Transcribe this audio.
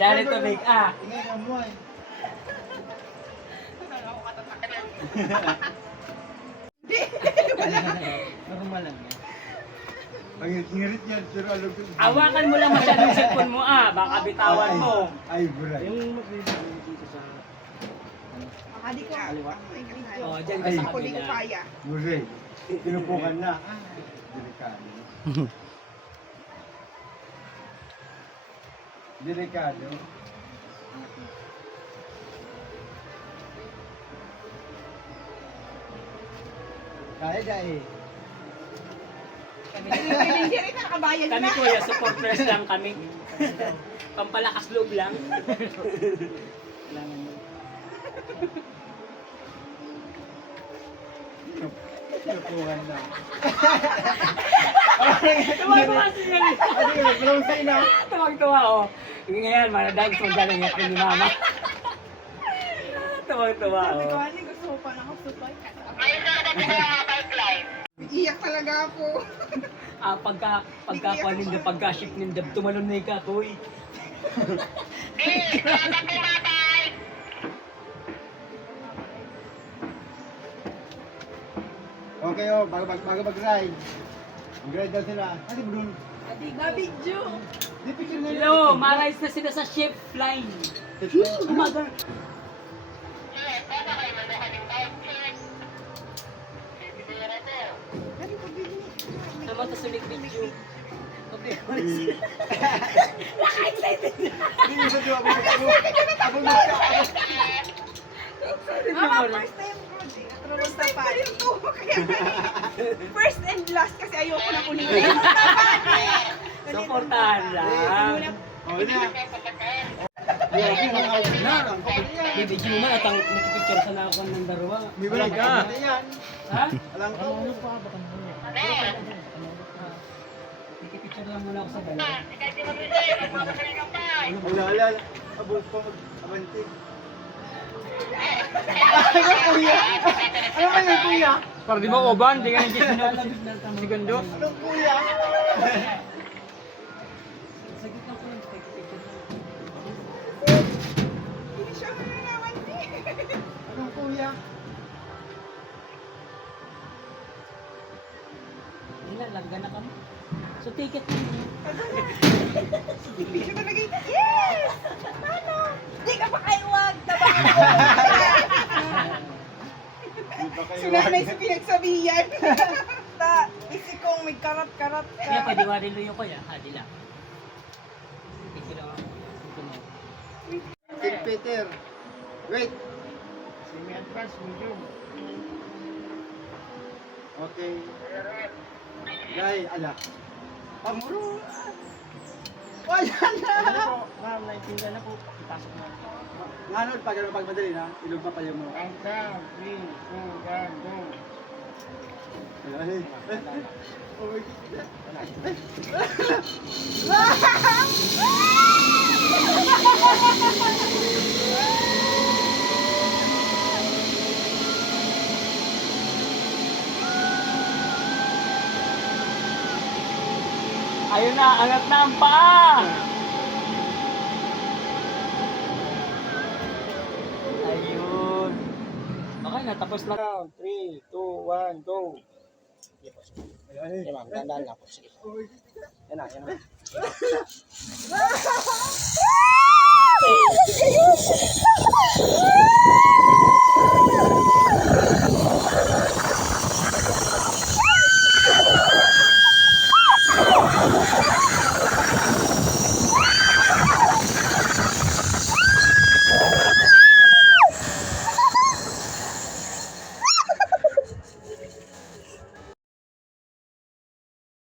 Dali tubig, ah. Ingay mo ay. Normal lang yan. Ang ngirit yan, pero alam ko. Hawakan mo lang masyadong cellphone mo, ah. Baka bitawan mo. Ay, buray. Yung mag-video dito sa Hindi ko. kaliwa. Oh, dyan ka Ay. sa Ako hindi ko kabila. kaya. Buray. Pinupukan na. Delikado. Delikado. Kaya dahil. Hindi rin nakabayan Kami na. kuya, supporters lang kami. Pampalakas loob lang. Kailangan mo. Pinupukan na. Tuwag-tuwa si Mary. Ano yun? Walang sa'yo na. Tuwag-tuwa, oh. Ngayon, manadag mo galing ako ni Mama. Tuwag-tuwa, Sabi ko, oh. ano, gusto ko pa nakasupay. Iyak talaga ako. Ah, pagka ninda, pagka-ship ninda, tumalon na ka, kuy. Okay, oh, bago mag-ride. Mag-ride daw sila. Ano ba dun? Nabidyo. Di picture na Hello, marais na sila sa ship line. Umaga. Tama ta sulit video. Okay, naka-excited na. Hindi mo doon ako Mama, first time ko. First time ko yung tubo. First and last kasi ayoko na ulitin. Supportahan lang. Oh, na. Grabe, nakakaulan. Bibidyo man at ang nakipicture sa nakakon ng darawa. May balik ka. Ha? Alam ko. Nakipicture lang muna ako sa dalawa. Wala. Abot pa mag-amantig. Ano kuya? Ano kayo kuya? Para di mo oban, di ka nang segundo. Anong kuya? Sa gitna ko yung nakipicture lang. Hindi siya mananawan din. Anong kuya? Nilalagga na kami. So ticket mo. Hindi siya talaga yung, yes! Ano? Hindi ka pa kaiwag. Di ba kayo? Sinanay sa pinagsabihan. Isi kong may karat-karat ka. Kaya pwede wariluyo ko ya. Ha, di lang. Ito lang. Ito mo. King Peter. Wait. Semi-advance, medium. Okay. Guy, ala. Pamuro. Wala na. Ma'am, naintindihan na po. Ipasok na. Nga nun, pag madali na, ilog pa kayo mo. Ang down, 3, 2, 1, go. Wala na. Oh my God. Ayun na, angat na ang paa! Ayun. Okay na, tapos na. Down, 3, 2, 1, go. Wala na. Okay, ma'am, dandan lang po. Sige. Yan na, yan na. Ah!